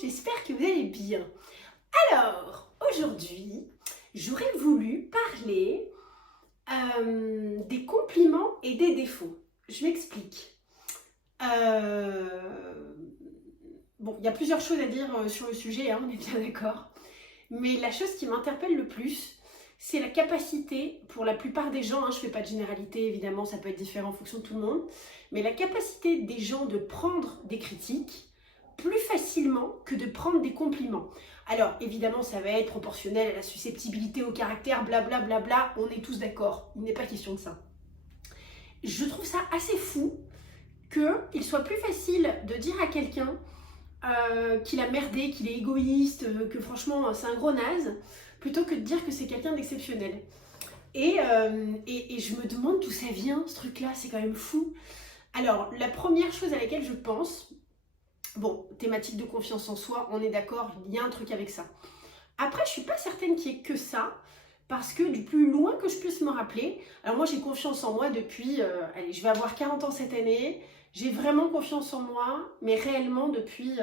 j'espère que vous allez bien. Alors, aujourd'hui, j'aurais voulu parler des compliments et des défauts. Je m'explique. Euh, Bon, il y a plusieurs choses à dire sur le sujet, hein, on est bien d'accord. Mais la chose qui m'interpelle le plus, c'est la capacité, pour la plupart des gens, hein, je ne fais pas de généralité, évidemment, ça peut être différent en fonction de tout le monde, mais la capacité des gens de prendre des critiques plus facilement que de prendre des compliments. Alors, évidemment, ça va être proportionnel à la susceptibilité, au caractère, blablabla, on est tous d'accord, il n'est pas question de ça. Je trouve ça assez fou qu'il soit plus facile de dire à quelqu'un qu'il a merdé, qu'il est égoïste, que franchement c'est un gros naze, plutôt que de dire que c'est quelqu'un d'exceptionnel. Et je me demande d'où ça vient, ce truc-là, c'est quand même fou. Alors, la première chose à laquelle je pense, bon, thématique de confiance en soi, on est d'accord, il y a un truc avec ça. Après, je suis pas certaine qu'il y ait que ça, parce que du plus loin que je puisse me rappeler, alors moi j'ai confiance en moi depuis, allez, je vais avoir 40 ans cette année, j'ai vraiment confiance en moi, mais réellement depuis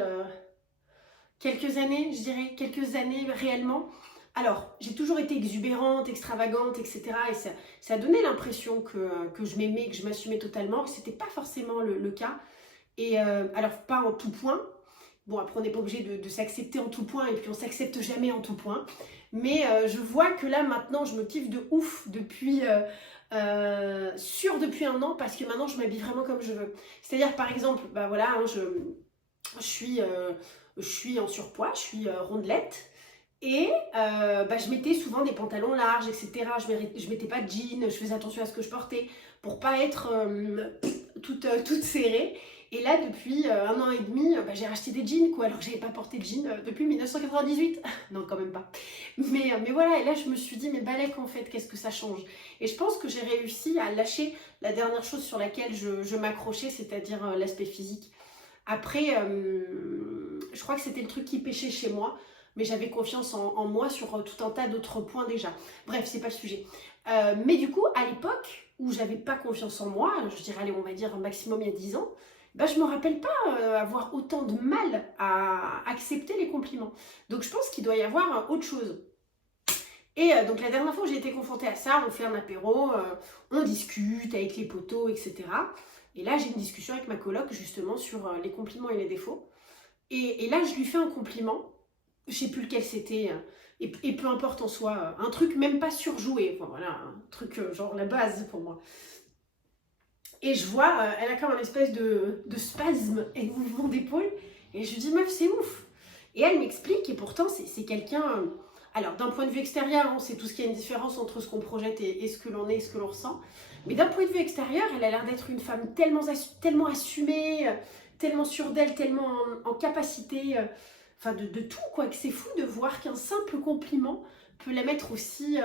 quelques années, je dirais, quelques années réellement. Alors, j'ai toujours été exubérante, extravagante, etc. Et ça a donné l'impression que je m'aimais, que je m'assumais totalement. Ce n'était pas forcément le cas. Et alors, pas en tout point. Bon, après, on n'est pas obligé de s'accepter en tout point, et puis on ne s'accepte jamais en tout point. Mais je vois que là, maintenant, je me kiffe de ouf depuis... depuis un an, parce que maintenant je m'habille vraiment comme je veux. C'est-à-dire, par exemple, bah voilà, hein, je suis en surpoids, je suis rondelette. Et bah, je mettais souvent des pantalons larges, etc. Je mettais pas de jeans, je faisais attention à ce que je portais pour pas être toute serrée. Et là, depuis un an et demi, bah, j'ai racheté des jeans, quoi, alors que j'avais pas porté de jeans depuis 1998. Non, quand même pas. Mais voilà, et là, je me suis dit, mais balèque, en fait, qu'est-ce que ça change? Et je pense que j'ai réussi à lâcher la dernière chose sur laquelle je m'accrochais, c'est-à-dire l'aspect physique. Après, je crois que c'était le truc qui pêchait chez moi, mais j'avais confiance en moi sur tout un tas d'autres points déjà. Bref, c'est pas le sujet. Mais du coup, à l'époque où j'avais pas confiance en moi, je dirais, allez, on va dire maximum il y a 10 ans, bah, je me rappelle pas avoir autant de mal à accepter les compliments. Donc je pense qu'il doit y avoir autre chose. Et donc la dernière fois où j'ai été confrontée à ça, on fait un apéro, on discute avec les potos, etc. Et là, j'ai une discussion avec ma coloc justement sur les compliments et les défauts. Et là, je lui fais un compliment, je sais plus lequel c'était, et peu importe en soi, un truc même pas surjoué, enfin, voilà, un truc genre la base pour moi. Et je vois, elle a comme un espèce de spasme et de mouvement d'épaule, et je lui dis, meuf, c'est ouf. Et elle m'explique, et pourtant, c'est quelqu'un... alors, d'un point de vue extérieur, on sait tous qu'il y a une différence entre ce qu'on projette et ce que l'on est, et ce que l'on ressent. Mais d'un point de vue extérieur, elle a l'air d'être une femme tellement assumée, tellement sûre d'elle, tellement en capacité, enfin de tout, quoi, que c'est fou de voir qu'un simple compliment peut la mettre aussi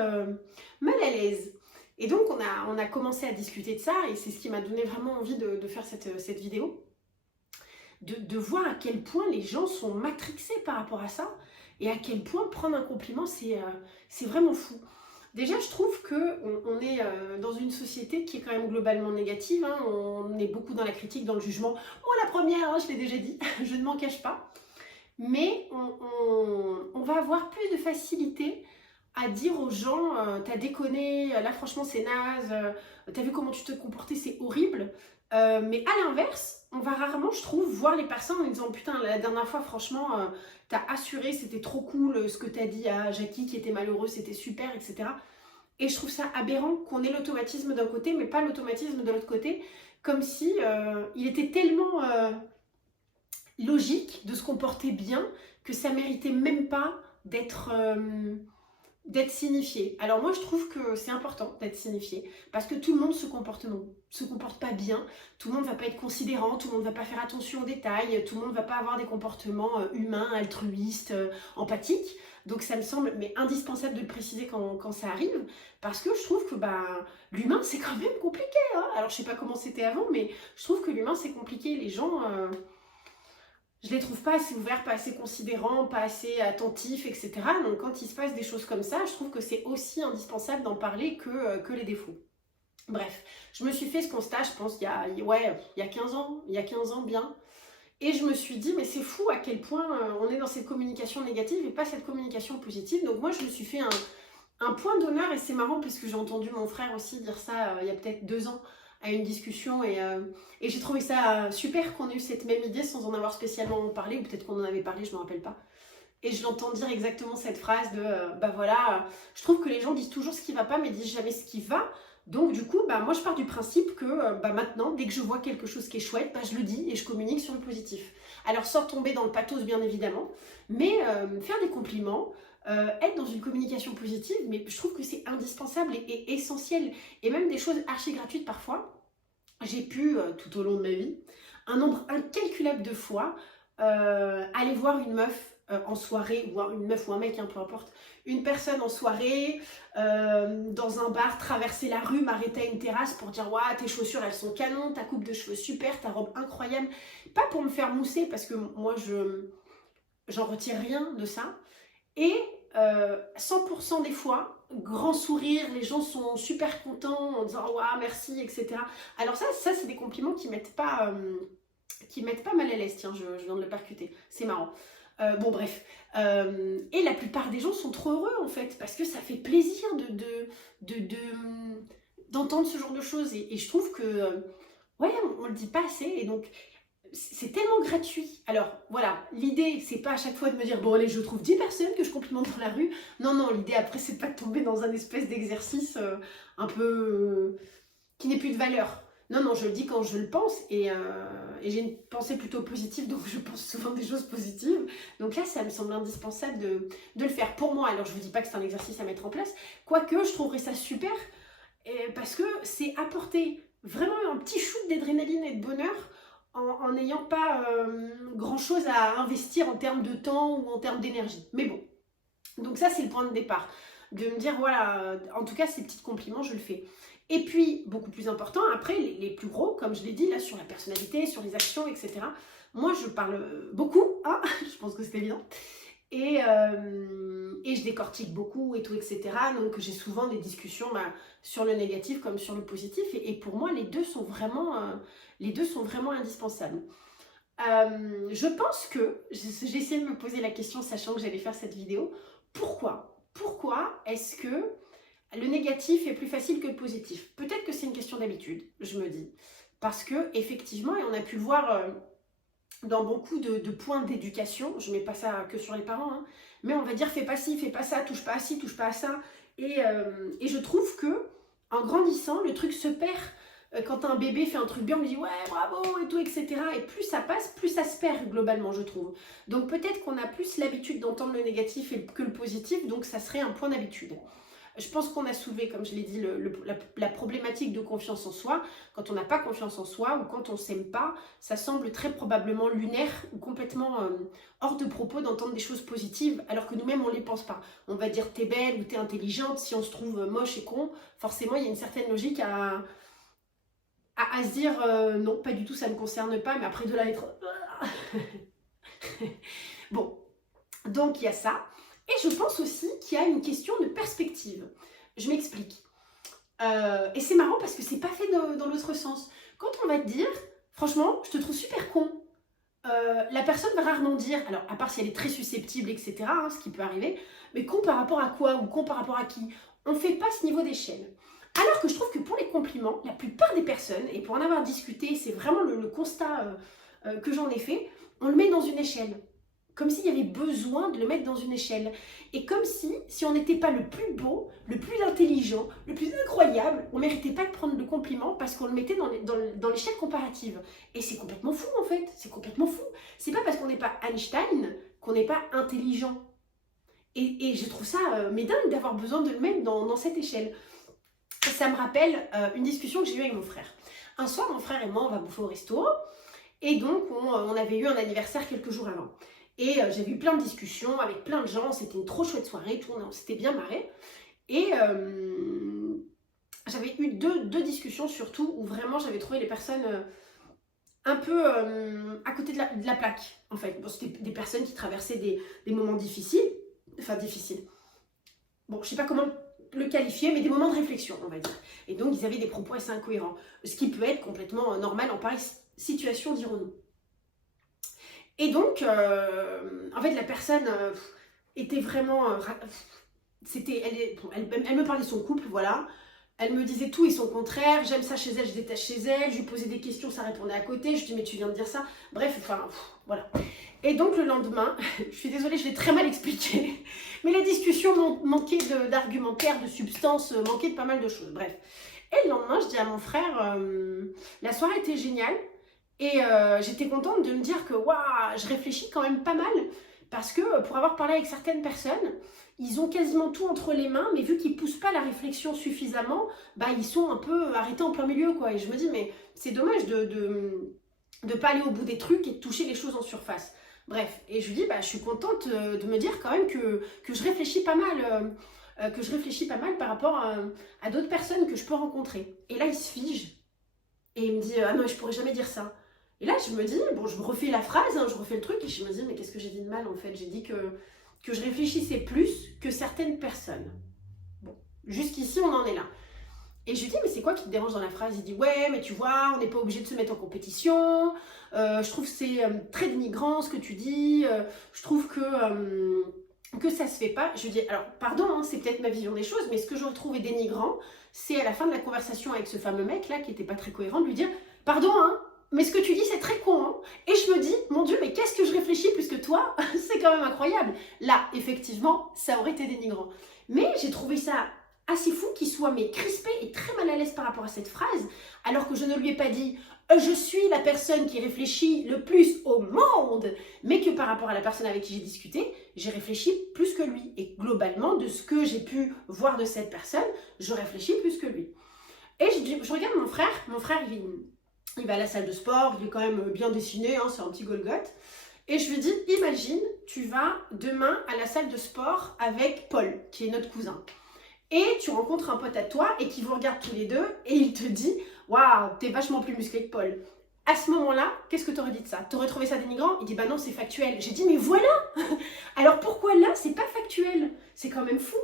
mal à l'aise. Et donc, on a commencé à discuter de ça, et c'est ce qui m'a donné vraiment envie de faire cette vidéo. De voir à quel point les gens sont matrixés par rapport à ça, et à quel point prendre un compliment, c'est vraiment fou. Déjà, je trouve qu'on est dans une société qui est quand même globalement négative, hein. On est beaucoup dans la critique, dans le jugement. Oh, la première, hein, je l'ai déjà dit, je ne m'en cache pas. Mais on va avoir plus de facilité à dire aux gens t'as déconné, là franchement c'est naze, t'as vu comment tu te comportais, c'est horrible. Mais à l'inverse, on va rarement, je trouve, voir les personnes en disant putain, la dernière fois franchement t'as assuré, c'était trop cool ce que t'as dit à Jackie qui était malheureux, c'était super, etc. Et je trouve ça aberrant qu'on ait l'automatisme d'un côté mais pas l'automatisme de l'autre côté, comme si il était tellement logique de se comporter bien que ça méritait même pas d'être signifié. Alors moi je trouve que c'est important d'être signifié parce que tout le monde se comporte pas bien, tout le monde va pas être considérant, tout le monde va pas faire attention aux détails, tout le monde va pas avoir des comportements humains, altruistes, empathiques. Donc ça me semble mais indispensable de le préciser quand ça arrive, parce que je trouve que l'humain c'est quand même compliqué, hein. Alors je sais pas comment c'était avant, mais je trouve que l'humain c'est compliqué. Les gens je les trouve pas assez ouverts, pas assez considérants, pas assez attentifs, etc. Donc quand il se passe des choses comme ça, je trouve que c'est aussi indispensable d'en parler que les défauts. Bref, je me suis fait ce constat, je pense, il y a 15 ans bien. Et je me suis dit, mais c'est fou à quel point on est dans cette communication négative et pas cette communication positive. Donc moi, je me suis fait un point d'honneur, et c'est marrant parce que j'ai entendu mon frère aussi dire ça il y a peut-être 2 ans à une discussion, et j'ai trouvé ça super qu'on ait eu cette même idée sans en avoir spécialement parlé, ou peut-être qu'on en avait parlé, je ne me rappelle pas. Et je l'entends dire exactement cette phrase de bah voilà, je trouve que les gens disent toujours ce qui va pas mais disent jamais ce qui va. Donc du coup, bah, moi je pars du principe que bah, maintenant, dès que je vois quelque chose qui est chouette, bah, je le dis et je communique sur le positif. Alors sans tomber dans le pathos bien évidemment, mais faire des compliments, être dans une communication positive, mais je trouve que c'est indispensable et essentiel. Et même des choses archi gratuites parfois, j'ai pu, tout au long de ma vie, un nombre incalculable de fois, aller voir une meuf en soirée, ou une meuf ou un mec, hein, peu importe, une personne en soirée, dans un bar, traverser la rue, m'arrêter à une terrasse pour dire ouah, tes chaussures elles sont canon, ta coupe de cheveux super, ta robe incroyable. Pas pour me faire mousser parce que moi j'en retire rien de ça. Et 100% des fois, grand sourire, les gens sont super contents en disant ouah merci, etc. Alors ça c'est des compliments qui mettent pas mal à l'aise. Tiens, je viens de le percuter, c'est marrant. Bon bref, et la plupart des gens sont trop heureux en fait, parce que ça fait plaisir d'entendre ce genre de choses, et je trouve que ouais, on le dit pas assez, et donc c'est tellement gratuit. Alors voilà, l'idée c'est pas à chaque fois de me dire bon allez je trouve 10 personnes que je complimente dans la rue, non, l'idée après c'est pas de tomber dans un espèce d'exercice un peu qui n'est plus de valeur. Non, je le dis quand je le pense, et j'ai une pensée plutôt positive, donc je pense souvent des choses positives. Donc là, ça me semble indispensable de le faire pour moi. Alors je ne vous dis pas que c'est un exercice à mettre en place, quoique je trouverais ça super, parce que c'est apporter vraiment un petit shoot d'adrénaline et de bonheur en n'ayant pas grand-chose à investir en termes de temps ou en termes d'énergie. Mais bon, donc ça c'est le point de départ, de me dire voilà, en tout cas ces petits compliments, je le fais. Et puis, beaucoup plus important, après, les plus gros, comme je l'ai dit, là, sur la personnalité, sur les actions, etc. Moi, je parle beaucoup, hein, je pense que c'est évident, et je décortique beaucoup, et tout, etc. Donc, j'ai souvent des discussions sur le négatif comme sur le positif, et pour moi, les deux sont vraiment indispensables. Je pense que, j'ai essayé de me poser la question, sachant que j'allais faire cette vidéo, pourquoi est-ce que le négatif est plus facile que le positif? Peut-être que c'est une question d'habitude, je me dis. Parce que, effectivement, et on a pu le voir dans beaucoup de points d'éducation, je ne mets pas ça que sur les parents, hein, mais on va dire fais pas ci, fais pas ça, touche pas à ci, touche pas à ça. Et je trouve que en grandissant, le truc se perd. Quand un bébé fait un truc bien, on lui dit ouais, bravo et tout, etc. Et plus ça passe, plus ça se perd globalement, je trouve. Donc peut-être qu'on a plus l'habitude d'entendre le négatif que le positif, donc ça serait un point d'habitude. Je pense qu'on a soulevé, comme je l'ai dit, la problématique de confiance en soi. Quand on n'a pas confiance en soi ou quand on ne s'aime pas, ça semble très probablement lunaire ou complètement hors de propos d'entendre des choses positives alors que nous-mêmes on ne les pense pas. On va dire t'es belle ou t'es intelligente, si on se trouve moche et con, forcément il y a une certaine logique à se dire non, pas du tout, ça ne me concerne pas, mais après de là être... Bon, donc il y a ça. Et je pense aussi qu'il y a une question de perspective. Je m'explique. Et c'est marrant parce que c'est pas fait dans l'autre sens. Quand on va te dire, franchement, je te trouve super con, la personne va rarement dire, alors à part si elle est très susceptible, etc., hein, ce qui peut arriver, mais con par rapport à quoi ou con par rapport à qui? On ne fait pas ce niveau d'échelle. Alors que je trouve que pour les compliments, la plupart des personnes, et pour en avoir discuté, c'est vraiment le constat que j'en ai fait, on le met dans une échelle. Comme s'il y avait besoin de le mettre dans une échelle. Et comme si on n'était pas le plus beau, le plus intelligent, le plus incroyable, on ne méritait pas de prendre le compliment parce qu'on le mettait dans l'échelle comparative. Et c'est complètement fou en fait, c'est complètement fou. C'est pas parce qu'on n'est pas Einstein qu'on n'est pas intelligent. Et je trouve ça mais dingue d'avoir besoin de le mettre dans cette échelle. Ça me rappelle une discussion que j'ai eue avec mon frère. Un soir, mon frère et moi, on va bouffer au resto. Et donc, on avait eu un anniversaire quelques jours avant. Et j'avais eu plein de discussions avec plein de gens, c'était une trop chouette soirée, tout, on s'était bien marré. Et j'avais eu deux discussions surtout où vraiment j'avais trouvé les personnes un peu à côté de la plaque, en fait. Bon, c'était des personnes qui traversaient des moments difficiles, enfin difficiles. Bon, je sais pas comment le qualifier, mais des moments de réflexion, on va dire. Et donc, ils avaient des propos assez incohérents, ce qui peut être complètement normal en pareille situation, dirons-nous. Et donc, en fait, la personne était vraiment... elle me parlait de son couple, voilà. Elle me disait tout et son contraire. J'aime ça chez elle, je déteste chez elle. Je lui posais des questions, ça répondait à côté. Je lui dis, mais tu viens de dire ça. Bref, enfin, voilà. Et donc, le lendemain, je suis désolée, je l'ai très mal expliqué. Mais la discussion manquait d'argumentaire, de substance, manquait de pas mal de choses. Bref. Et le lendemain, je dis à mon frère, la soirée était géniale. Et j'étais contente de me dire que waouh, je réfléchis quand même pas mal. Parce que pour avoir parlé avec certaines personnes, ils ont quasiment tout entre les mains, mais vu qu'ils ne poussent pas la réflexion suffisamment, bah, ils sont un peu arrêtés en plein milieu, quoi. Et je me dis, mais c'est dommage de pas aller au bout des trucs et de toucher les choses en surface. Bref, et je lui dis, bah, je suis contente de me dire quand même que je réfléchis pas mal, par rapport à d'autres personnes que je peux rencontrer. Et là, il se fige et il me dit, ah non, je pourrais jamais dire ça. Et là, je me dis, bon, je refais la phrase, hein, je refais le truc, et je me dis, mais qu'est-ce que j'ai dit de mal en fait? J'ai dit que je réfléchissais plus que certaines personnes. Bon, jusqu'ici, on en est là. Et je lui dis, mais c'est quoi qui te dérange dans la phrase? Il dit, ouais, mais tu vois, on n'est pas obligé de se mettre en compétition. Je trouve que c'est très dénigrant ce que tu dis. Je trouve que ça se fait pas. Je lui dis, alors, pardon, hein, c'est peut-être ma vision des choses, mais ce que je retrouvais dénigrant, c'est à la fin de la conversation avec ce fameux mec-là, qui n'était pas très cohérent, de lui dire, pardon, hein, mais ce que tu dis, c'est très con. Hein. Et je me dis, mon Dieu, mais qu'est-ce que je réfléchis plus que toi? C'est quand même incroyable. Là, effectivement, ça aurait été dénigrant. Mais j'ai trouvé ça assez fou qu'il soit mais crispé et très mal à l'aise par rapport à cette phrase, alors que je ne lui ai pas dit je suis la personne qui réfléchit le plus au monde, mais que par rapport à la personne avec qui j'ai discuté, j'ai réfléchi plus que lui. Et globalement, de ce que j'ai pu voir de cette personne, je réfléchis plus que lui. Et je regarde mon frère il va à la salle de sport, il est quand même bien dessiné, hein, c'est un petit Golgoth. Et je lui dis, imagine, tu vas demain à la salle de sport avec Paul, qui est notre cousin. Et tu rencontres un pote à toi et qui vous regarde tous les deux et il te dit « Waouh, t'es vachement plus musclé que Paul ». À ce moment-là, qu'est-ce que t'aurais dit de ça? T'aurais trouvé ça dénigrant? Il dit « Bah non, c'est factuel ». J'ai dit « Mais voilà !» Alors pourquoi là, c'est pas factuel? C'est quand même fou.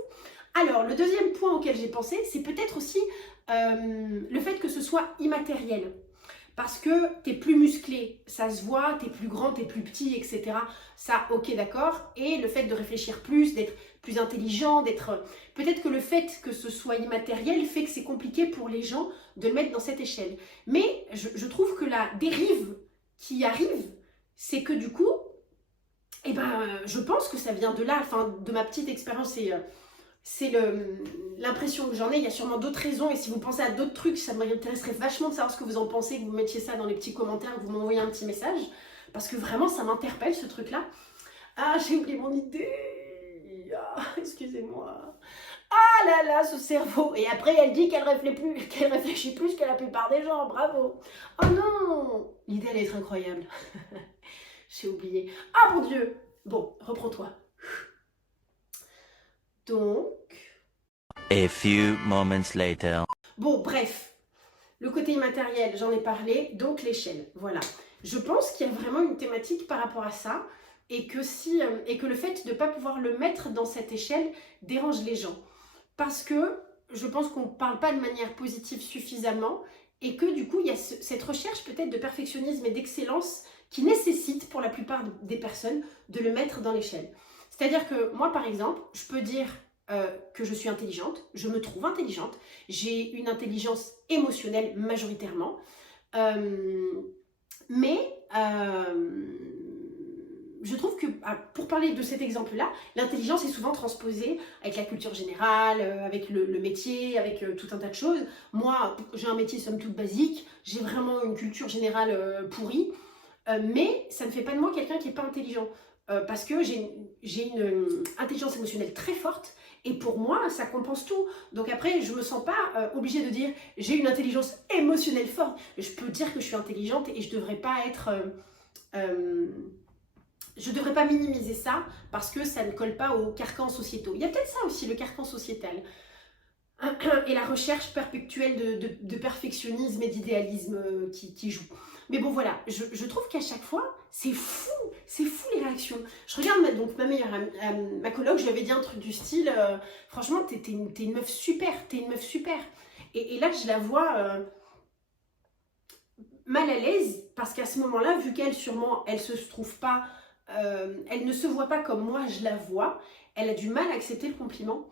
Alors, le deuxième point auquel j'ai pensé, c'est peut-être aussi le fait que ce soit immatériel. Parce que t'es plus musclé, ça se voit, t'es plus grand, t'es plus petit, etc. Ça, ok, d'accord. Et le fait de réfléchir plus, d'être plus intelligent, d'être... Peut-être que le fait que ce soit immatériel fait que c'est compliqué pour les gens de le mettre dans cette échelle. Mais je trouve que la dérive qui arrive, c'est que du coup, eh ben, je pense que ça vient de là, enfin, de ma petite expérience et... c'est l'impression que j'en ai. Il y a sûrement d'autres raisons et si vous pensez à d'autres trucs, ça m'intéresserait vachement de savoir ce que vous en pensez, que vous mettiez ça dans les petits commentaires, que vous m'envoyez un petit message parce que vraiment ça m'interpelle ce truc là. Ah, j'ai oublié mon idée. Ah, excusez-moi. Ah là là, ce cerveau. Et après elle dit qu'elle réfléchit plus que la plupart des gens. Bravo. Oh non, l'idée elle est être incroyable. J'ai oublié. Ah mon Dieu. Bon, reprends-toi. Donc... A few moments later. Bon, bref, le côté immatériel, j'en ai parlé, donc l'échelle, voilà. Je pense qu'il y a vraiment une thématique par rapport à ça et que le fait de ne pas pouvoir le mettre dans cette échelle dérange les gens. Parce que je pense qu'on ne parle pas de manière positive suffisamment et que du coup, il y a cette recherche peut-être de perfectionnisme et d'excellence qui nécessite pour la plupart des personnes de le mettre dans l'échelle. C'est-à-dire que moi, par exemple, je peux dire que je suis intelligente, je me trouve intelligente, j'ai une intelligence émotionnelle majoritairement, mais je trouve que, pour parler de cet exemple-là, l'intelligence est souvent transposée avec la culture générale, avec le métier, avec tout un tas de choses. Moi, j'ai un métier somme toute basique, j'ai vraiment une culture générale pourrie, mais ça ne fait pas de moi quelqu'un qui n'est pas intelligent. Parce que j'ai une intelligence émotionnelle très forte et pour moi, ça compense tout. Donc après, je ne me sens pas obligée de dire j'ai une intelligence émotionnelle forte. Je peux dire que je suis intelligente et je ne devrais pas être... je ne devrais pas minimiser ça parce que ça ne colle pas aux carcans sociétaux. Il y a peut-être ça aussi, le carcan sociétal. Et la recherche perpétuelle de perfectionnisme et d'idéalisme qui joue. Mais bon voilà, je trouve qu'à chaque fois, c'est fou les réactions. Je regarde donc ma meilleure ma coloc, je lui avais dit un truc du style, franchement, t'es une meuf super, t'es une meuf super. Et là, je la vois mal à l'aise parce qu'à ce moment-là, vu qu'elle sûrement, elle ne se voit pas comme moi je la vois, elle a du mal à accepter le compliment.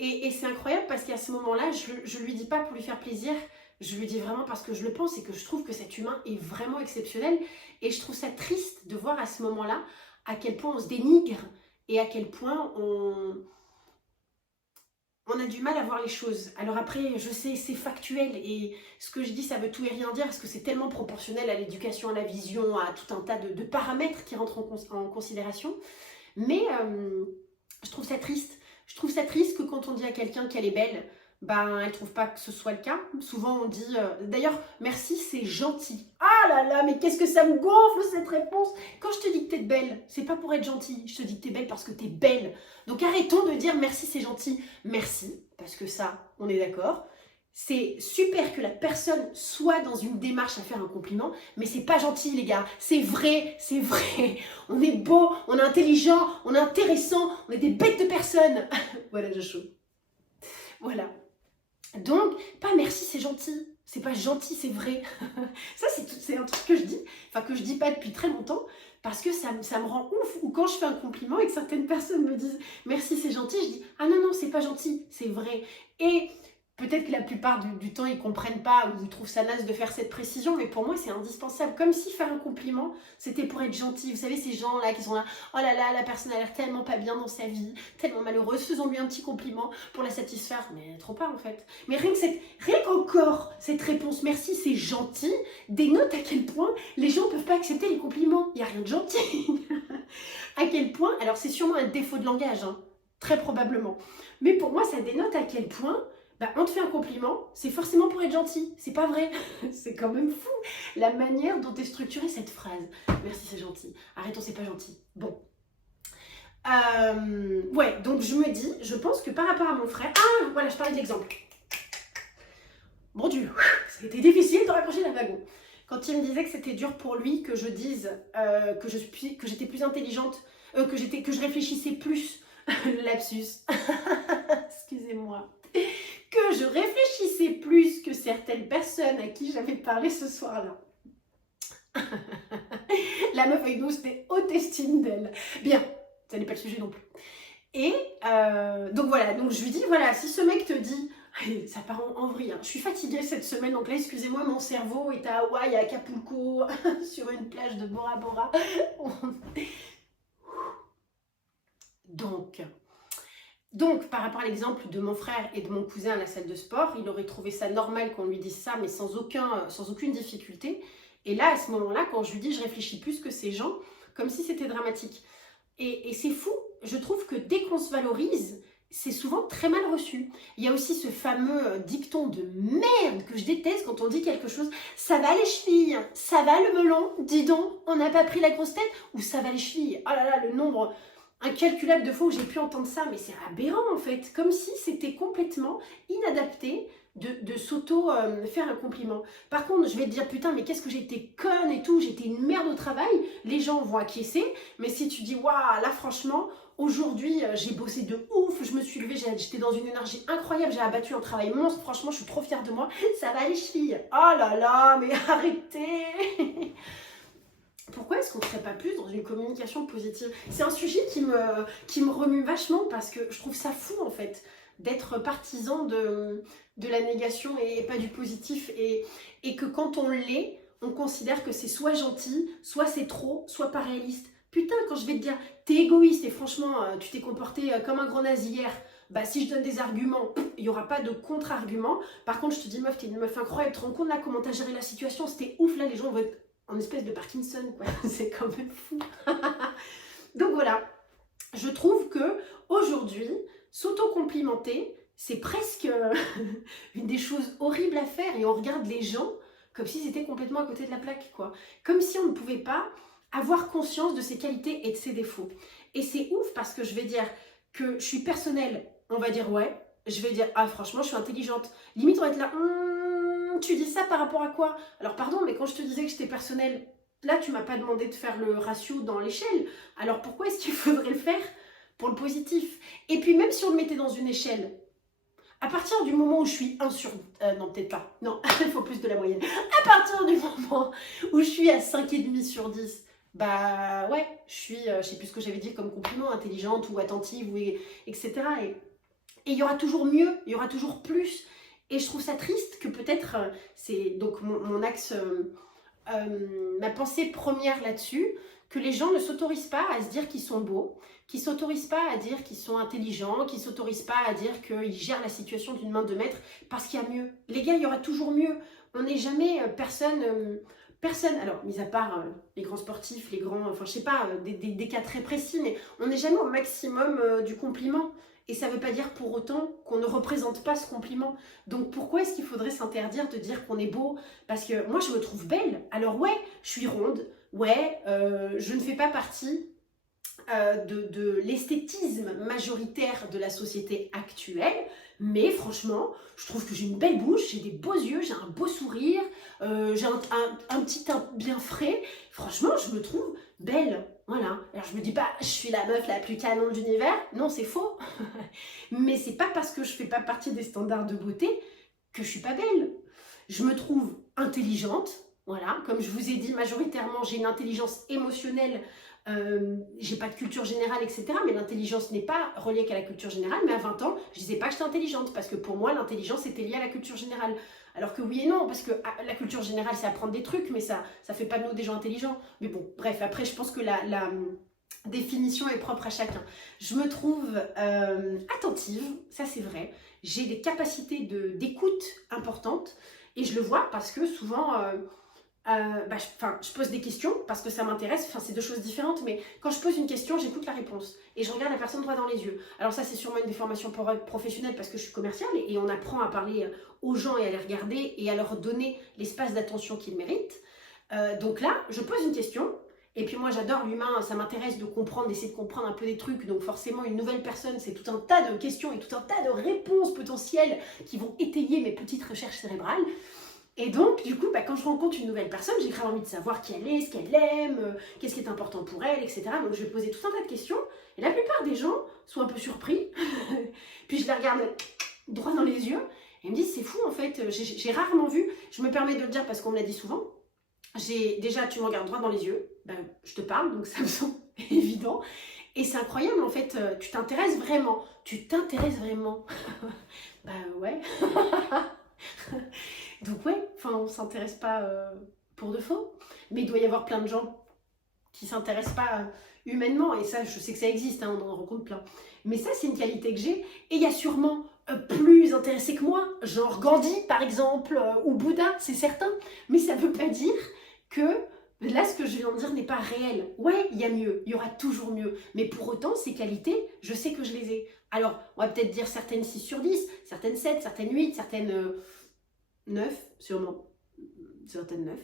Et c'est incroyable parce qu'à ce moment-là, je lui dis pas pour lui faire plaisir, je lui dis vraiment parce que je le pense et que je trouve que cet humain est vraiment exceptionnel. Et je trouve ça triste de voir à ce moment-là à quel point on se dénigre et à quel point on a du mal à voir les choses. Alors après, je sais, c'est factuel et ce que je dis, ça veut tout et rien dire parce que c'est tellement proportionnel à l'éducation, à la vision, à tout un tas de paramètres qui rentrent en considération. Mais je trouve ça triste. Je trouve ça triste que quand on dit à quelqu'un qu'elle est belle, ben elle trouve pas que ce soit le cas. Souvent on dit, d'ailleurs, merci, c'est gentil. Ah là là, mais qu'est-ce que ça me gonfle cette réponse. Quand je te dis que t'es belle, c'est pas pour être gentille. Je te dis que t'es belle parce que t'es belle. Donc arrêtons de dire merci, c'est gentil. Merci, parce que ça, on est d'accord. C'est super que la personne soit dans une démarche à faire un compliment, mais c'est pas gentil les gars, c'est vrai, c'est vrai. On est beau, on est intelligent, on est intéressant, on est des bêtes de personnes. Voilà, je chaud. Voilà. Donc, pas merci, c'est gentil. C'est pas gentil, c'est vrai. Ça, c'est un truc que je dis, enfin que je dis pas depuis très longtemps, parce que ça me rend ouf. Ou quand je fais un compliment et que certaines personnes me disent merci, c'est gentil, je dis ah non, non, c'est pas gentil, c'est vrai. Et peut-être que la plupart du temps, ils ne comprennent pas ou ils trouvent ça naze de faire cette précision, mais pour moi, c'est indispensable. Comme si faire un compliment, c'était pour être gentil. Vous savez, ces gens-là qui sont là, oh là là, la personne a l'air tellement pas bien dans sa vie, tellement malheureuse, faisons-lui un petit compliment pour la satisfaire. Mais trop pas, en fait. Mais rien qu'encore, cette réponse, merci, c'est gentil, dénote à quel point les gens ne peuvent pas accepter les compliments. Il n'y a rien de gentil. À quel point, alors c'est sûrement un défaut de langage, hein, très probablement. Mais pour moi, ça dénote à quel point bah, on te fait un compliment, c'est forcément pour être gentil. C'est pas vrai. C'est quand même fou la manière dont est structurée cette phrase. Merci, c'est gentil. Arrêtons, c'est pas gentil. Bon. Ouais, donc je me dis, je pense que par rapport à mon frère... Ah, voilà, je parlais de l'exemple. Bon Dieu, ça a été difficile de raccrocher la wagon. Quand il me disait que c'était dur pour lui que je dise que j'étais plus intelligente, que je réfléchissais plus, lapsus, excusez-moi, que je réfléchissais plus que certaines personnes à qui j'avais parlé ce soir-là. La meuf avec nous, c'était haute estime d'elle. Bien, ça n'est pas le sujet non plus. Et donc voilà, donc je lui dis, voilà, si ce mec te dit, allez, ça part en vrille, hein. Je suis fatiguée cette semaine, donc là, excusez-moi, mon cerveau est à Hawaï, à Acapulco, sur une plage de Bora Bora. Donc, par rapport à l'exemple de mon frère et de mon cousin à la salle de sport, il aurait trouvé ça normal qu'on lui dise ça, mais sans aucune difficulté. Et là, à ce moment-là, quand je lui dis, je réfléchis plus que ces gens, comme si c'était dramatique. Et c'est fou, je trouve que dès qu'on se valorise, c'est souvent très mal reçu. Il y a aussi ce fameux dicton de merde que je déteste quand on dit quelque chose. Ça va les chevilles, ça va le melon, dis donc, on n'a pas pris la grosse tête, ou ça va les chevilles. Oh là là, le nombre incalculable de fois où j'ai pu entendre ça, mais c'est aberrant en fait, comme si c'était complètement inadapté de faire un compliment. Par contre, je vais te dire, putain, mais qu'est-ce que j'ai été conne et tout, j'étais une merde au travail, les gens vont acquiescer, mais si tu dis, waouh, là franchement, aujourd'hui, j'ai bossé de ouf, je me suis levée, j'étais dans une énergie incroyable, j'ai abattu un travail monstre, franchement, je suis trop fière de moi, ça va les chevilles. Oh là là, mais arrêtez. Pourquoi est-ce qu'on ne serait pas plus dans une communication positive? C'est un sujet qui me remue vachement parce que je trouve ça fou en fait d'être partisan de la négation et pas du positif et que quand on l'est, on considère que c'est soit gentil, soit c'est trop, soit pas réaliste. Putain, quand je vais te dire t'es égoïste et franchement tu t'es comporté comme un gros nazi hier, bah si je donne des arguments, il n'y aura pas de contre-argument. Par contre je te dis meuf, t'es une meuf incroyable, tu te rends compte là comment t'as géré la situation, c'était ouf, là les gens vont être en espèce de Parkinson, quoi. C'est quand même fou. Donc voilà, je trouve que aujourd'hui, s'auto-complimenter, c'est presque une des choses horribles à faire et on regarde les gens comme si c'était complètement à côté de la plaque, quoi. Comme si on ne pouvait pas avoir conscience de ses qualités et de ses défauts. Et c'est ouf parce que je vais dire que je suis personnelle, on va dire ouais, je vais dire ah franchement je suis intelligente. Limite on va être là, tu dis ça par rapport à quoi? Alors pardon, mais quand je te disais que j'étais personnelle, là tu m'as pas demandé de faire le ratio dans l'échelle. Alors pourquoi est-ce qu'il faudrait le faire pour le positif? Et puis même si on le mettait dans une échelle, À partir du moment où je suis 1 sur... non, peut-être pas. Non, il faut plus de la moyenne. À partir du moment où je suis à 5,5 sur 10, bah ouais, je suis, je sais plus ce que j'avais dit comme compliment, intelligente ou attentive, ou, etc. Et il y aura toujours mieux, il y aura toujours plus. Et je trouve ça triste que peut-être, c'est donc mon axe, ma pensée première là-dessus, que les gens ne s'autorisent pas à se dire qu'ils sont beaux, qu'ils ne s'autorisent pas à dire qu'ils sont intelligents, qu'ils ne s'autorisent pas à dire qu'ils gèrent la situation d'une main de maître, parce qu'il y a mieux. Les gars, il y aura toujours mieux. On n'est jamais personne, alors, mis à part les grands sportifs, les grands, enfin, je sais pas, des cas très précis, mais on n'est jamais au maximum du compliment. Et ça ne veut pas dire pour autant qu'on ne représente pas ce compliment. Donc pourquoi est-ce qu'il faudrait s'interdire de dire qu'on est beau? Parce que moi, je me trouve belle. Alors ouais, je suis ronde. Ouais, je ne fais pas partie de l'esthétisme majoritaire de la société actuelle, mais franchement, je trouve que j'ai une belle bouche, j'ai des beaux yeux, j'ai un beau sourire, j'ai un petit teint bien frais. Franchement, je me trouve belle. Voilà. Alors je me dis pas, je suis la meuf la plus canon de l'univers. Non, c'est faux. Mais c'est pas parce que je fais pas partie des standards de beauté que je suis pas belle. Je me trouve intelligente. Voilà, comme je vous ai dit, majoritairement, j'ai une intelligence émotionnelle, j'ai pas de culture générale, etc. Mais l'intelligence n'est pas reliée qu'à la culture générale. Mais à 20 ans, je disais pas que j'étais intelligente, parce que pour moi, l'intelligence était liée à la culture générale. Alors que oui et non, parce que la culture générale, c'est apprendre des trucs, mais ça fait pas de nous des gens intelligents. Mais bon, bref, après, je pense que la définition est propre à chacun. Je me trouve attentive, ça c'est vrai. J'ai des capacités d'écoute importantes, et je le vois parce que souvent... je pose des questions parce que ça m'intéresse, c'est deux choses différentes, mais quand je pose une question, j'écoute la réponse et je regarde la personne droit dans les yeux. Alors ça, c'est sûrement une des formations professionnelles parce que je suis commerciale et on apprend à parler aux gens et à les regarder et à leur donner l'espace d'attention qu'ils méritent. Donc là, je pose une question et puis moi, j'adore l'humain, ça m'intéresse de comprendre, d'essayer de comprendre un peu des trucs, donc forcément, une nouvelle personne, c'est tout un tas de questions et tout un tas de réponses potentielles qui vont étayer mes petites recherches cérébrales. Et donc, du coup, quand je rencontre une nouvelle personne, j'ai grave envie de savoir qui elle est, ce qu'elle aime, qu'est-ce qui est important pour elle, etc. Donc, je vais poser tout un tas de questions. Et la plupart des gens sont un peu surpris. Puis, je les regarde droit dans les yeux. Et ils me disent, c'est fou, en fait. J'ai rarement vu, je me permets de le dire parce qu'on me l'a dit souvent. Déjà, tu me regardes droit dans les yeux. Je te parle, donc ça me semble évident. Et c'est incroyable, en fait. Tu t'intéresses vraiment. Tu t'intéresses vraiment. Ouais. Donc ouais, on s'intéresse pas pour de faux, mais il doit y avoir plein de gens qui s'intéressent pas humainement, et ça, je sais que ça existe, on en rencontre plein. Mais ça, c'est une qualité que j'ai, et il y a sûrement plus intéressés que moi, genre Gandhi par exemple, ou Bouddha, c'est certain, mais ça veut pas dire que là, ce que je viens de dire n'est pas réel. Ouais, il y a mieux, il y aura toujours mieux, mais pour autant, ces qualités, je sais que je les ai. Alors, on va peut-être dire certaines 6 sur 10, certaines 7, certaines 8, certaines... 9, sûrement, certaines 9.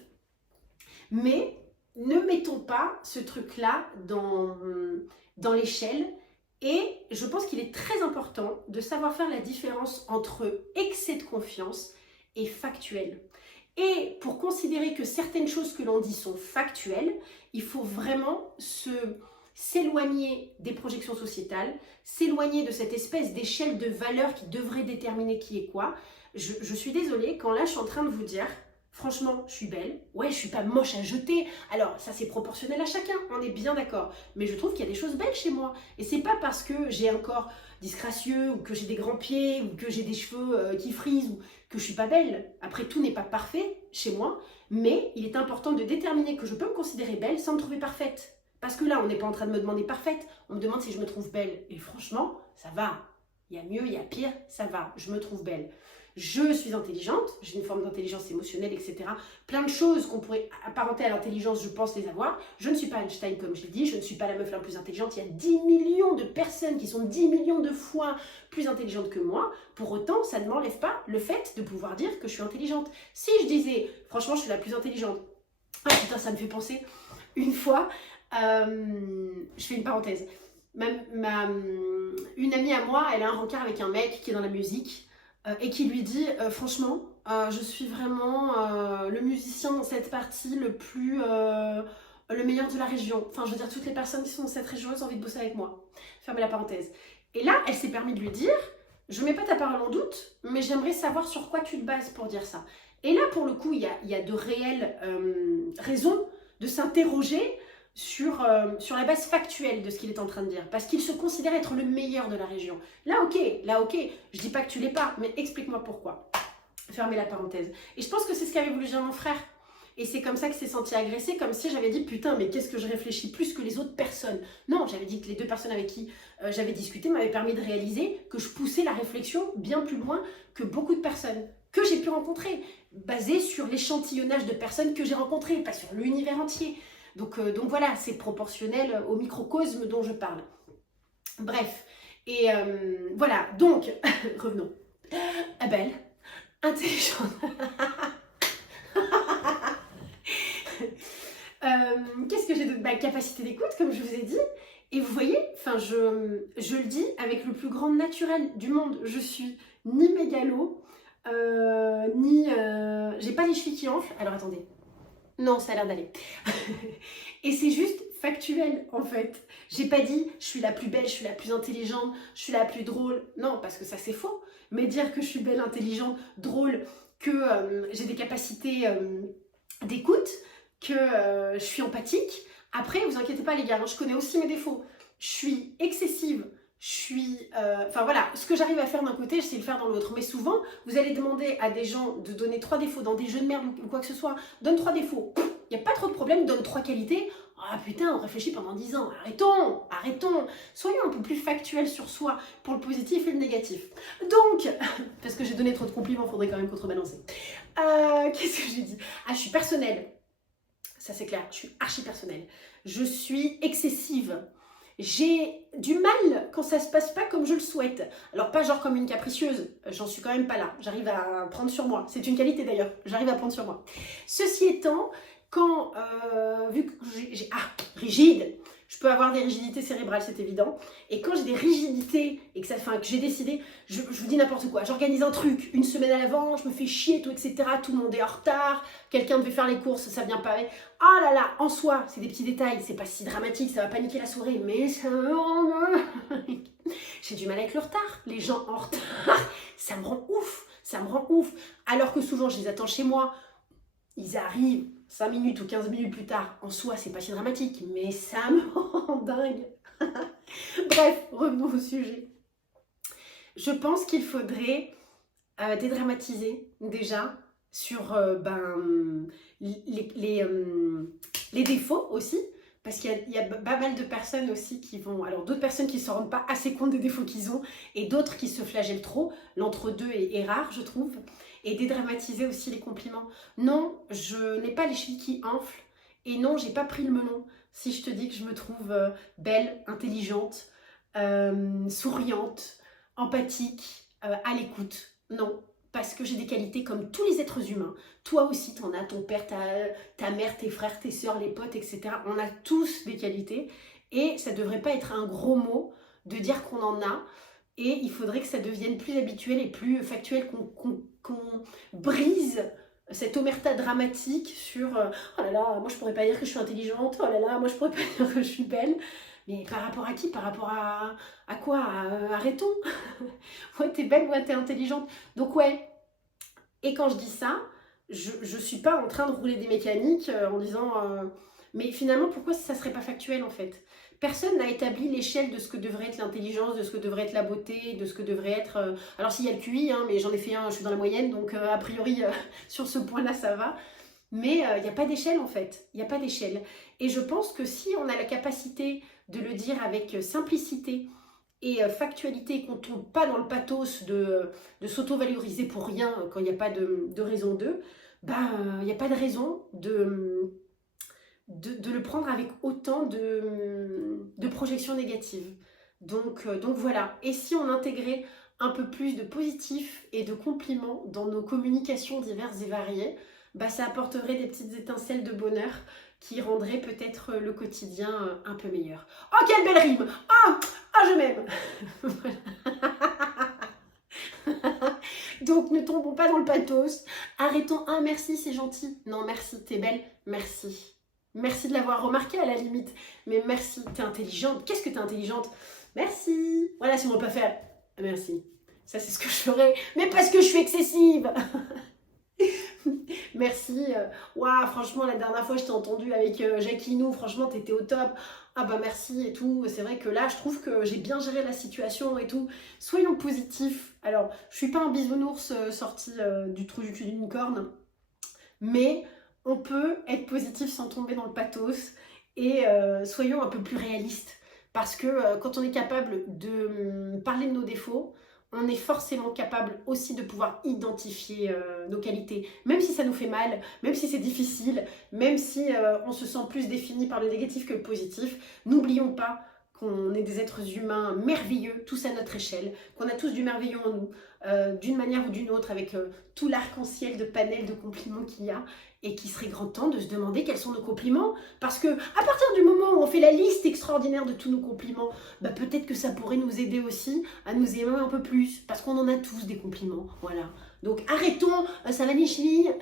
Mais ne mettons pas ce truc-là dans l'échelle. Et je pense qu'il est très important de savoir faire la différence entre excès de confiance et factuel. Et pour considérer que certaines choses que l'on dit sont factuelles, il faut vraiment s'éloigner des projections sociétales, s'éloigner de cette espèce d'échelle de valeurs qui devrait déterminer qui est quoi. Je suis désolée, quand là je suis en train de vous dire, franchement, je suis belle, ouais, je suis pas moche à jeter, alors ça c'est proportionnel à chacun, on est bien d'accord, mais je trouve qu'il y a des choses belles chez moi, et c'est pas parce que j'ai un corps disgracieux, ou que j'ai des grands pieds, ou que j'ai des cheveux qui frisent, ou que je suis pas belle. Après, tout n'est pas parfait chez moi, mais il est important de déterminer que je peux me considérer belle sans me trouver parfaite. Parce que là, on n'est pas en train de me demander parfaite, on me demande si je me trouve belle, et franchement, ça va. Il y a mieux, il y a pire, ça va, je me trouve belle. Je suis intelligente, j'ai une forme d'intelligence émotionnelle, etc. Plein de choses qu'on pourrait apparenter à l'intelligence, je pense les avoir. Je ne suis pas Einstein, comme je l'ai dit, je ne suis pas la meuf la plus intelligente. Il y a 10 millions de personnes qui sont 10 millions de fois plus intelligentes que moi. Pour autant, ça ne m'enlève pas le fait de pouvoir dire que je suis intelligente. Si je disais, franchement, je suis la plus intelligente. Ah putain, ça me fait penser. Une fois, je fais une parenthèse. Une amie à moi, elle a un rencard avec un mec qui est dans la musique. Et qui lui dit franchement je suis vraiment le musicien dans cette partie le meilleur de la région, enfin je veux dire toutes les personnes qui sont dans cette région elles ont envie de bosser avec moi, fermez la parenthèse. Et là elle s'est permis de lui dire je mets pas ta parole en doute, mais j'aimerais savoir sur quoi tu te bases pour dire ça. Et là, pour le coup, il y a de réelles raisons de s'interroger sur la base factuelle de ce qu'il est en train de dire. Parce qu'il se considère être le meilleur de la région. Là, ok, je dis pas que tu l'es pas, mais explique-moi pourquoi. Fermez la parenthèse. Et je pense que c'est ce qu'avait voulu dire mon frère. Et c'est comme ça qu'il s'est senti agressé, comme si j'avais dit putain, mais qu'est-ce que je réfléchis plus que les autres personnes. Non, j'avais dit que les 2 personnes avec qui j'avais discuté m'avaient permis de réaliser que je poussais la réflexion bien plus loin que beaucoup de personnes que j'ai pu rencontrer, basée sur l'échantillonnage de personnes que j'ai rencontrées, pas sur l'univers entier. Donc voilà, c'est proportionnel au microcosme dont je parle. Bref, et voilà, donc, revenons. Belle, intelligente. Qu'est-ce que j'ai d'autre? Capacité d'écoute, comme je vous ai dit. Et vous voyez, enfin, je le dis avec le plus grand naturel du monde. Je suis ni mégalo, ni... j'ai pas les chevilles qui enflent. Alors attendez. Non, ça a l'air d'aller. Et c'est juste factuel, en fait. J'ai pas dit je suis la plus belle, je suis la plus intelligente, je suis la plus drôle. Non, parce que ça c'est faux. Mais dire que je suis belle, intelligente, drôle, que j'ai des capacités d'écoute, que je suis empathique. Après, vous inquiétez pas les gars, je connais aussi mes défauts. Je suis excessive, je suis... Enfin voilà, ce que j'arrive à faire d'un côté, je sais le faire dans l'autre. Mais souvent, vous allez demander à des gens de donner 3 défauts dans des jeux de merde ou quoi que ce soit. Donne 3 défauts. Il n'y a pas trop de problème, donne 3 qualités. Ah putain, on réfléchit pendant 10 ans. Arrêtons. Soyons un peu plus factuels sur soi pour le positif et le négatif. Donc, parce que j'ai donné trop de compliments, il faudrait quand même contrebalancer. Qu'est-ce que j'ai dit? Ah, je suis personnelle. Ça c'est clair, je suis archi personnelle. Je suis excessive. J'ai du mal quand ça se passe pas comme je le souhaite. Alors pas genre comme une capricieuse, j'en suis quand même pas là. J'arrive à prendre sur moi. C'est une qualité d'ailleurs, j'arrive à prendre sur moi. Ceci étant, quand, vu que j'ai rigide, je peux avoir des rigidités cérébrales, c'est évident. Et quand j'ai des rigidités et que j'ai décidé, je vous dis n'importe quoi, j'organise un truc, une semaine à l'avant, je me fais chier, tout, etc. Tout le monde est en retard, quelqu'un devait faire les courses, ça vient pas. Ah là là, en soi, c'est des petits détails, c'est pas si dramatique, ça va pas niquer la soirée, mais ça... J'ai du mal avec le retard, les gens en retard, ça me rend ouf. Alors que souvent, je les attends chez moi, ils arrivent 5 minutes ou 15 minutes plus tard, en soi, c'est pas si dramatique, mais ça me rend dingue. Bref, revenons au sujet. Je pense qu'il faudrait dédramatiser déjà sur les défauts aussi, parce qu'il y a pas mal de personnes aussi qui vont... Alors d'autres personnes qui ne se rendent pas assez compte des défauts qu'ils ont, et d'autres qui se flagellent trop. L'entre-deux est rare, je trouve. Et dédramatiser aussi les compliments. Non, je n'ai pas les chevilles qui enflent, et non, j'ai pas pris le melon. Si je te dis que je me trouve belle, intelligente, souriante, empathique, à l'écoute, non. Parce que j'ai des qualités comme tous les êtres humains. Toi aussi, t'en as, ton père, ta mère, tes frères, tes sœurs, les potes, etc. On a tous des qualités. Et ça ne devrait pas être un gros mot de dire qu'on en a. Et il faudrait que ça devienne plus habituel et plus factuel, qu'on brise cette omerta dramatique sur oh là là, moi je pourrais pas dire que je suis intelligente, oh là là, moi je pourrais pas dire que je suis belle. Mais par rapport à qui? Par rapport à quoi? Arrêtons. Ouais, t'es belle, ouais, t'es intelligente. Donc ouais, et quand je dis ça, je suis pas en train de rouler des mécaniques en disant... mais finalement, pourquoi ça serait pas factuel en fait? Personne n'a établi l'échelle de ce que devrait être l'intelligence, de ce que devrait être la beauté, de ce que devrait être... Alors s'il y a le QI, hein, mais j'en ai fait un, je suis dans la moyenne, donc a priori, sur ce point-là, ça va. Mais il n'y a pas d'échelle en fait, il n'y a pas d'échelle. Et je pense que si on a la capacité de le dire avec simplicité et factualité, et qu'on ne tombe pas dans le pathos de s'auto-valoriser pour rien quand il n'y a pas de raison d'eux, il n'y a pas de raison de le prendre avec autant de projections négatives. Donc voilà, et si on intégrait un peu plus de positif et de compliments dans nos communications diverses et variées, ça apporterait des petites étincelles de bonheur qui rendraient peut-être le quotidien un peu meilleur. Oh, quelle belle rime! Je m'aime! Donc ne tombons pas dans le pathos. Arrêtons, merci, c'est gentil. Non, merci, t'es belle, merci. Merci de l'avoir remarqué à la limite. Mais merci, t'es intelligente. Qu'est-ce que t'es intelligente? Merci. Voilà, si on ne veut pas faire, merci. Ça, c'est ce que je ferais. Mais parce que je suis excessive. Merci. Waouh, franchement, la dernière fois, je t'ai entendu avec Jacqueline, franchement, t'étais au top. Ah bah merci et tout. C'est vrai que là, je trouve que j'ai bien géré la situation et tout. Soyons positifs. Alors, je suis pas un bisounours sorti du trou du cul d'une licorne, mais on peut être positif sans tomber dans le pathos et soyons un peu plus réalistes. Parce que quand on est capable de parler de nos défauts, on est forcément capable aussi de pouvoir identifier nos qualités. Même si ça nous fait mal, même si c'est difficile, même si on se sent plus défini par le négatif que le positif, n'oublions pas qu'on est des êtres humains merveilleux, tous à notre échelle, qu'on a tous du merveilleux en nous, d'une manière ou d'une autre, avec tout l'arc-en-ciel de panels de compliments qu'il y a, et qu'il serait grand temps de se demander quels sont nos compliments, parce que à partir du moment où on fait la liste extraordinaire de tous nos compliments, bah peut-être que ça pourrait nous aider aussi à nous aimer un peu plus, parce qu'on en a tous des compliments, voilà. Donc arrêtons, ça va les chevilles,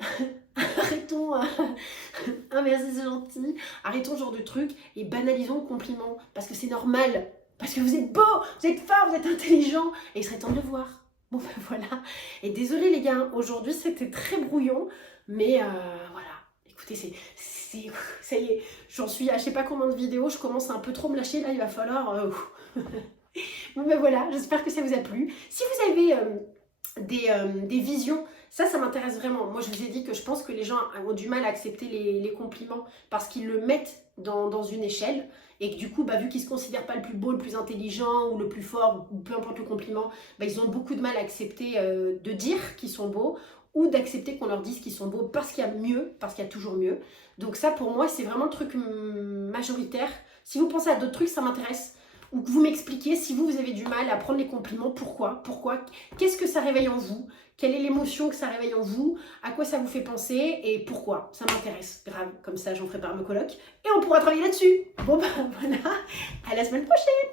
arrêtons, ah merci c'est gentil, arrêtons ce genre de trucs et banalisons le compliment, parce que c'est normal, parce que vous êtes beau, vous êtes fort, vous êtes intelligent, et il serait temps de le voir. Bon ben voilà, et désolé les gars, aujourd'hui c'était très brouillon, mais voilà, écoutez, ça y est, j'en suis à je sais pas combien de vidéos, je commence à un peu trop me lâcher, là il va falloir... Bon ben voilà, j'espère que ça vous a plu. Si vous avez des visions, ça m'intéresse vraiment. Moi je vous ai dit que je pense que les gens ont du mal à accepter les compliments parce qu'ils le mettent dans une échelle et que du coup, bah, vu qu'ils ne se considèrent pas le plus beau, le plus intelligent ou le plus fort ou peu importe le compliment, bah, ils ont beaucoup de mal à accepter de dire qu'ils sont beaux ou d'accepter qu'on leur dise qu'ils sont beaux parce qu'il y a mieux, parce qu'il y a toujours mieux. Donc ça pour moi c'est vraiment le truc majoritaire. Si vous pensez à d'autres trucs, ça m'intéresse. Ou que vous m'expliquiez si vous avez du mal à prendre les compliments, pourquoi, qu'est-ce que ça réveille en vous, quelle est l'émotion que ça réveille en vous, à quoi ça vous fait penser et pourquoi, ça m'intéresse, grave, comme ça j'en prépare mes colocs et on pourra travailler là-dessus. Bon ben voilà, à la semaine prochaine.